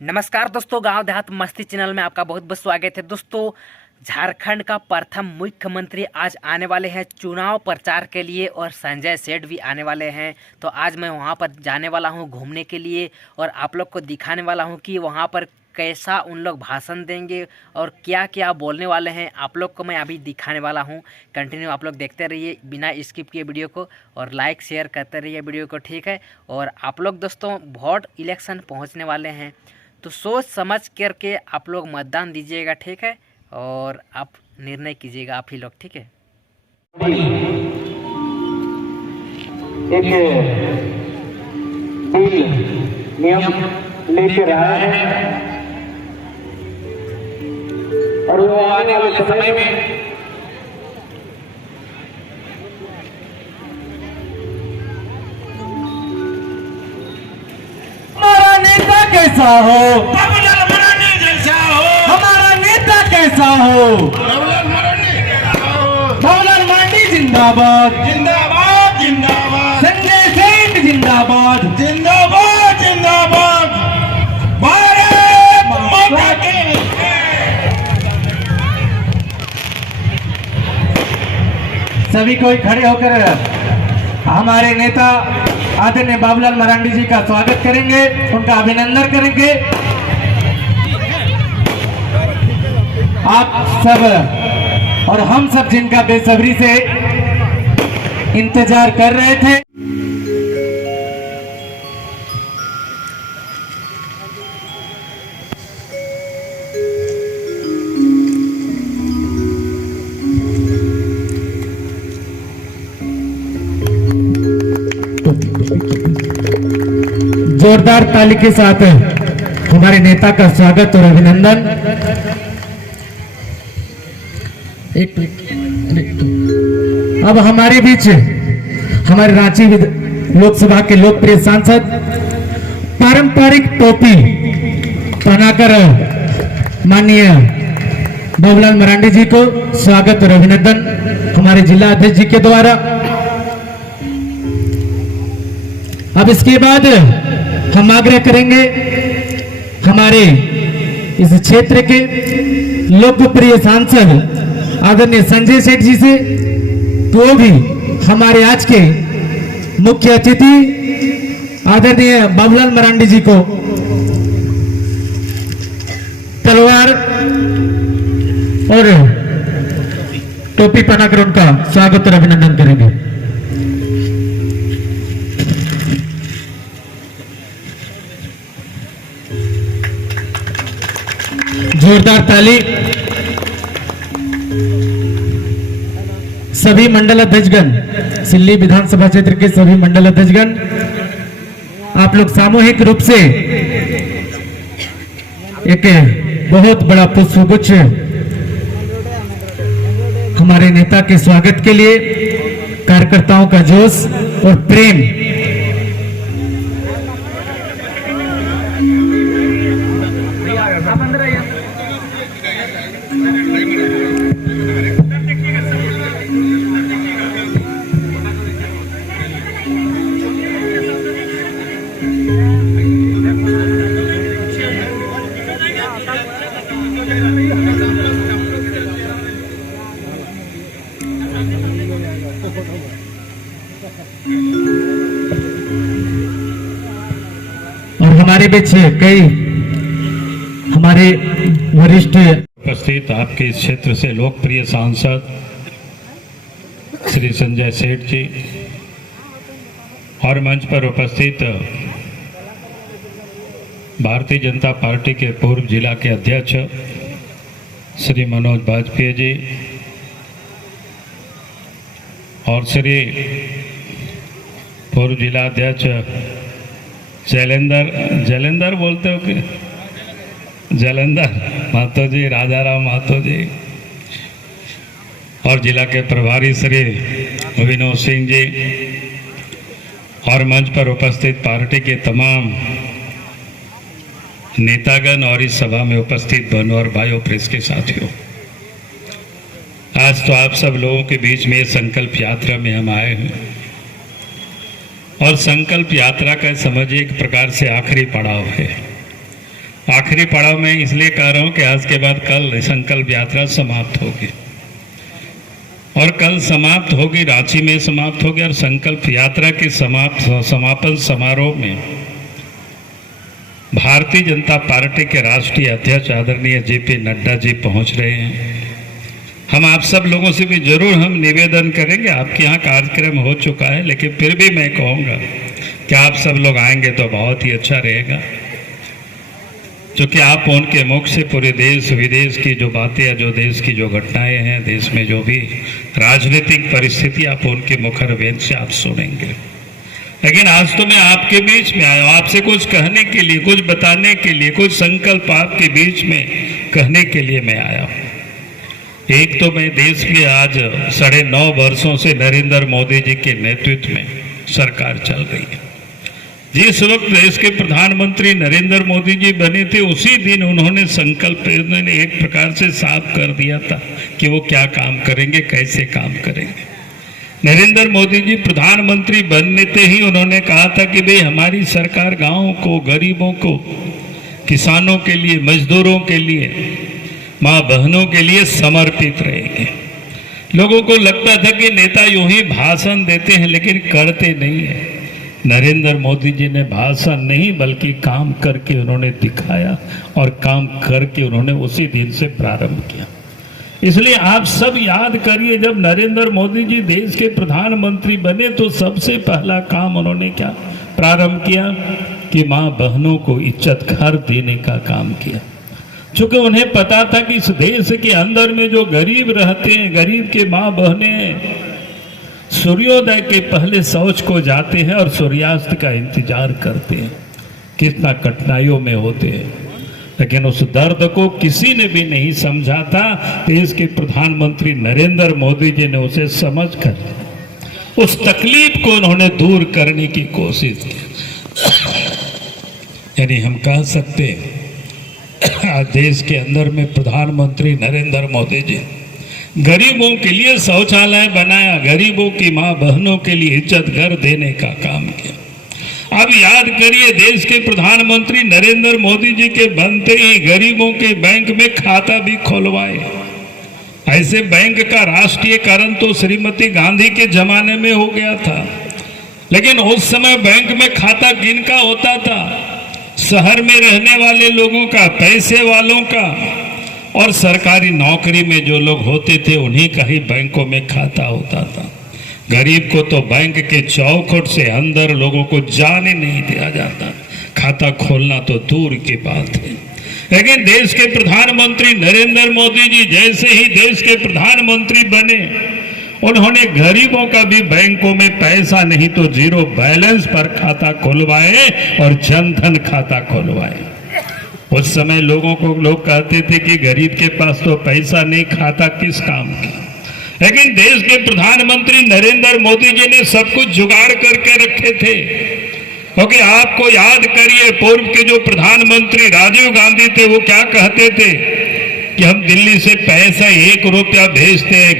नमस्कार दोस्तों, गांव देहात मस्ती चैनल में आपका बहुत बहुत स्वागत है। दोस्तों, झारखंड का प्रथम मुख्यमंत्री आज आने वाले हैं चुनाव प्रचार के लिए और संजय सेठ भी आने वाले हैं। तो आज मैं वहां पर जाने वाला हूं घूमने के लिए और आप लोग को दिखाने वाला हूं कि वहां पर कैसा उन लोग भाषण देंगे और क्या क्या बोलने वाले हैं। आप लोग को मैं अभी दिखाने वाला हूं। कंटिन्यू आप लोग देखते रहिए बिना स्किप किए वीडियो को और लाइक शेयर करते रहिए वीडियो को, ठीक है। और आप लोग दोस्तों, वोट इलेक्शन पहुँचने वाले हैं तो सोच समझ करके आप लोग मतदान दीजिएगा, ठीक है। और आप निर्णय कीजिएगा आप ही लोग, ठीक है। एक बिल नियम लेकर आए हैं और वो आने वाले समय में हमारा नेता कैसा हो, बाबूलाल मरांडी जैसा हो, हमारा नेता कैसा हो, बाबूलाल मरांडी जैसा हो। बाबूलाल मरांडी जिंदाबाद, जिंदाबाद जिंदाबाद संजय सेठ जिंदाबाद, जिंदाबाद जिंदाबाद भारत माता की सभी कोई खड़े होकर हमारे नेता आदरणीय बाबूलाल मरांडी जी का स्वागत करेंगे, उनका अभिनंदन करेंगे। आप सब और हम सब जिनका बेसब्री से इंतजार कर रहे थे, जोरदार ताली के साथ हमारे नेता का स्वागत और अभिनंदन। अब हमारे बीच हमारे रांची लोकसभा के लोकप्रिय सांसद पारंपरिक टोपी पहनाकर माननीय बाबूलाल मरांडी जी को स्वागत और अभिनंदन हमारे जिला अध्यक्ष जी के द्वारा। अब इसके बाद हम आग्रह करेंगे हमारे इस क्षेत्र के लोकप्रिय सांसद आदरणीय संजय सेठ जी से, तो भी हमारे आज के मुख्य अतिथि आदरणीय बाबूलाल मरांडी जी को तलवार और टोपी पहनाकर उनका स्वागत और अभिनंदन करेंगे। जोरदार ताली। सभी मंडल अध्यक्षगण, सिल्ली विधानसभा क्षेत्र के सभी मंडल अध्यक्षगण, आप लोग सामूहिक रूप से एक बहुत बड़ा पुष्पगुच्छ हमारे नेता के स्वागत के लिए, कार्यकर्ताओं का जोश और प्रेम और हमारे बीच कई हमारे वरिष्ठ उपस्थित आपके इस क्षेत्र से लोकप्रिय सांसद श्री संजय सेठ जी और मंच पर उपस्थित भारतीय जनता पार्टी के पूर्व जिला के अध्यक्ष श्री मनोज वाजपेयी जी और श्री पूर्व जिला अध्यक्ष जैलेंदर बोलते हो कि जलंधर महतो जी, राजाराम महतो जी और जिला के प्रभारी श्री विनोद सिंह जी और मंच पर उपस्थित पार्टी के तमाम नेतागण और इस सभा में उपस्थित बहनों और भाइयों प्रेस के साथियों, आज तो आप सब लोगों के बीच में संकल्प यात्रा में हम आए हैं और संकल्प यात्रा का समझिए एक प्रकार से आखिरी पड़ाव है। आखिरी पड़ाव में इसलिए कह रहा हूं कि आज के बाद कल संकल्प यात्रा समाप्त होगी और कल समाप्त होगी, रांची में समाप्त होगी और संकल्प यात्रा के समापन समारोह में भारतीय जनता पार्टी के राष्ट्रीय अध्यक्ष आदरणीय जेपी नड्डा जी पहुंच रहे हैं। हम आप सब लोगों से भी जरूर हम निवेदन करेंगे, आपके यहाँ कार्यक्रम हो चुका है लेकिन फिर भी मैं कहूँगा कि आप सब लोग आएंगे तो बहुत ही अच्छा रहेगा, क्योंकि आप उनके मुख से पूरे देश विदेश की जो बातें या जो देश की जो घटनाएं हैं, देश में जो भी राजनीतिक परिस्थिति आप उनके मुखरवेद से आप सुनेंगे। लेकिन आज तो मैं आपके बीच में आया हूं, आपसे कुछ कहने के लिए, कुछ बताने के लिए, कुछ संकल्प आपके बीच में कहने के लिए मैं आया हूं। एक तो मैं देश में आज 9.5 वर्षों से नरेंद्र मोदी जी के नेतृत्व में सरकार चल रही है। जिस वक्त देश के प्रधानमंत्री नरेंद्र मोदी जी बने थे उसी दिन उन्होंने संकल्प एक प्रकार से साफ कर दिया था कि वो क्या काम करेंगे, कैसे काम करेंगे। नरेंद्र मोदी जी प्रधानमंत्री बनने ही उन्होंने कहा था कि भाई हमारी सरकार गांवों को, गरीबों को, किसानों के लिए, मजदूरों के लिए, माँ बहनों के लिए समर्पित रहेंगे। लोगों को लगता था कि नेता यूं ही भाषण देते हैं लेकिन करते नहीं है। नरेंद्र मोदी जी ने भाषण नहीं बल्कि काम करके उन्होंने दिखाया और काम करके उन्होंने उसी दिन से प्रारंभ किया। इसलिए आप सब याद करिए, जब नरेंद्र मोदी जी देश के प्रधानमंत्री बने तो सबसे पहला काम उन्होंने क्या प्रारंभ किया कि माँ बहनों को इज्जत घर देने का काम किया। चूंकि उन्हें पता था कि इस देश के अंदर में जो गरीब रहते हैं, गरीब के माँ बहनें सूर्योदय के पहले शौच को जाते हैं और सूर्यास्त का इंतजार करते हैं, कितना कठिनाइयों में होते हैं, लेकिन उस दर्द को किसी ने भी नहीं समझा था। देश के प्रधानमंत्री नरेंद्र मोदी जी ने उसे समझकर उस तकलीफ को उन्होंने दूर करने की कोशिश की। यानी हम कह सकते हैं आज देश के अंदर में प्रधानमंत्री नरेंद्र मोदी जी गरीबों के लिए शौचालय बनाया, गरीबों की माँ बहनों के लिए इज्जत घर देने का काम किया। अब याद करिए, देश के प्रधानमंत्री नरेंद्र मोदी जी के बनते ही गरीबों के बैंक में खाता भी खुलवाए। ऐसे बैंक का राष्ट्रीयकरण तो श्रीमती गांधी के जमाने में हो गया था, लेकिन उस समय बैंक में खाता किनका होता था? शहर में रहने वाले लोगों का, पैसे वालों का, और सरकारी नौकरी में जो लोग होते थे उन्हीं का ही बैंकों में खाता होता था। गरीब को तो बैंक के चौखट से अंदर लोगों को जाने नहीं दिया जाता, खाता खोलना तो दूर की बात है। लेकिन देश के प्रधानमंत्री नरेंद्र मोदी जी जैसे ही देश के प्रधानमंत्री बने, उन्होंने गरीबों का भी बैंकों में पैसा नहीं तो जीरो बैलेंस पर खाता खुलवाए और जनधन खाता खुलवाए। उस समय लोगों को लोग कहते थे कि गरीब के पास तो पैसा नहीं, खाता किस काम का। लेकिन देश के प्रधानमंत्री नरेंद्र मोदी जी ने सब कुछ जुगाड़ करके रखे थे, क्योंकि आपको याद करिए पूर्व के जो प्रधानमंत्री राजीव गांधी थे वो क्या कहते थे कि हम दिल्ली से पैसा 1 रुपया भेजते हैं,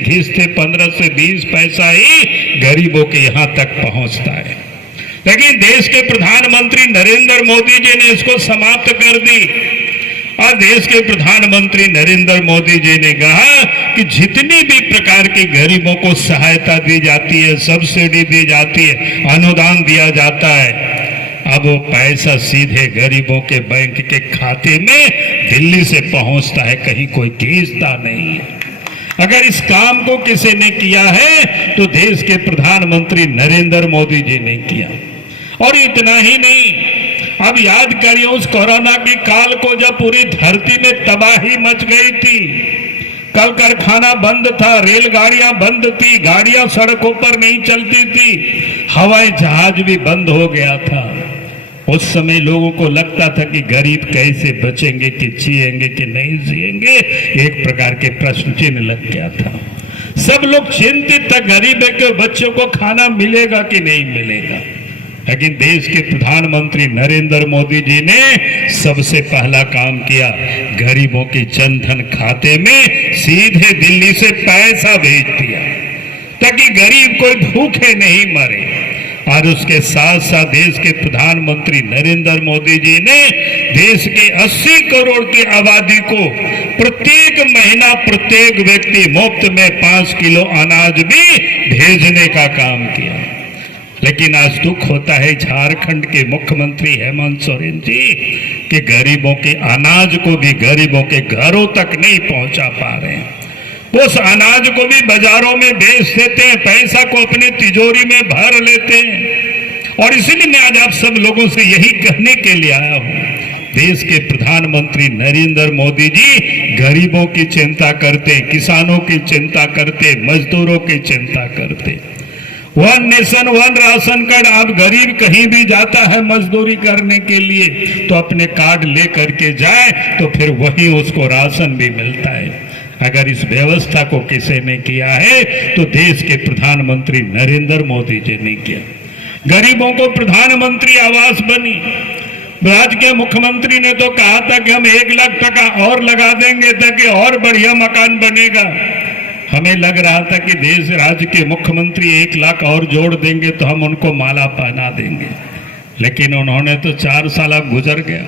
घिसते 15 से 20 पैसा ही गरीबों के यहाँ तक पहुंचता है। लेकिन देश के प्रधानमंत्री नरेंद्र मोदी जी ने इसको समाप्त कर दी और देश के प्रधानमंत्री नरेंद्र मोदी जी ने कहा कि जितनी भी प्रकार की गरीबों को सहायता दी जाती है, सब्सिडी दी जाती है, अनुदान दिया जाता है, अब वो पैसा सीधे गरीबों के बैंक के खाते में दिल्ली से पहुंचता है, कहीं कोई खींचता नहीं है। अगर इस काम को किसी ने किया है तो देश के प्रधानमंत्री नरेंद्र मोदी जी ने किया। और इतना ही नहीं, अब याद करिए उस कोरोना के काल को जब पूरी धरती में तबाही मच गई थी, कल कारखाना बंद था, रेलगाड़ियां बंद थी, गाड़ियां सड़कों पर नहीं चलती थी, हवाई जहाज भी बंद हो गया था। उस समय लोगों को लगता था कि गरीब कैसे बचेंगे, कि जिएंगे कि नहीं जिएंगे, एक प्रकार के प्रश्न चिन्ह लग गया था। सब लोग चिंतित थे गरीब के बच्चों को खाना मिलेगा कि नहीं मिलेगा। लेकिन देश के प्रधानमंत्री नरेंद्र मोदी जी ने सबसे पहला काम किया, गरीबों के जनधन खाते में सीधे दिल्ली से पैसा भेज दिया ताकि गरीब कोई भूखे नहीं मरे। और उसके साथ साथ देश के प्रधानमंत्री नरेंद्र मोदी जी ने देश के 80 करोड़ की आबादी को प्रत्येक महीना प्रत्येक व्यक्ति मुफ्त में 5 किलो अनाज भी भेजने का काम किया। लेकिन आज दुख होता है झारखंड के मुख्यमंत्री हेमंत सोरेन जी कि गरीबों के अनाज को भी गरीबों के घरों तक नहीं पहुंचा पा रहे हैं। उस अनाज को भी बाजारों में बेच देते हैं, पैसा को अपने तिजोरी में भर लेते हैं। और इसीलिए मैं आज आप सब लोगों से यही कहने के लिए आया हूं, देश के प्रधानमंत्री नरेंद्र मोदी जी गरीबों की चिंता करते, किसानों की चिंता करते, मजदूरों की चिंता करते। One nation one ration card, आप गरीब कहीं भी जाता है मजदूरी करने के लिए तो अपने कार्ड ले करके जाए तो फिर वहीं उसको राशन भी मिलता है। अगर इस व्यवस्था को किसी ने किया है तो देश के प्रधानमंत्री नरेंद्र मोदी जी ने किया। गरीबों को प्रधानमंत्री आवास बनी। राज्य के मुख्यमंत्री ने तो कहा था कि हम 1 लाख टका और लगा देंगे ताकि और बढ़िया मकान बनेगा। हमें लग रहा था कि देश राज्य के मुख्यमंत्री 1 लाख और जोड़ देंगे तो हम उनको माला पहना देंगे, लेकिन उन्होंने तो 4 साल अब गुजर गया।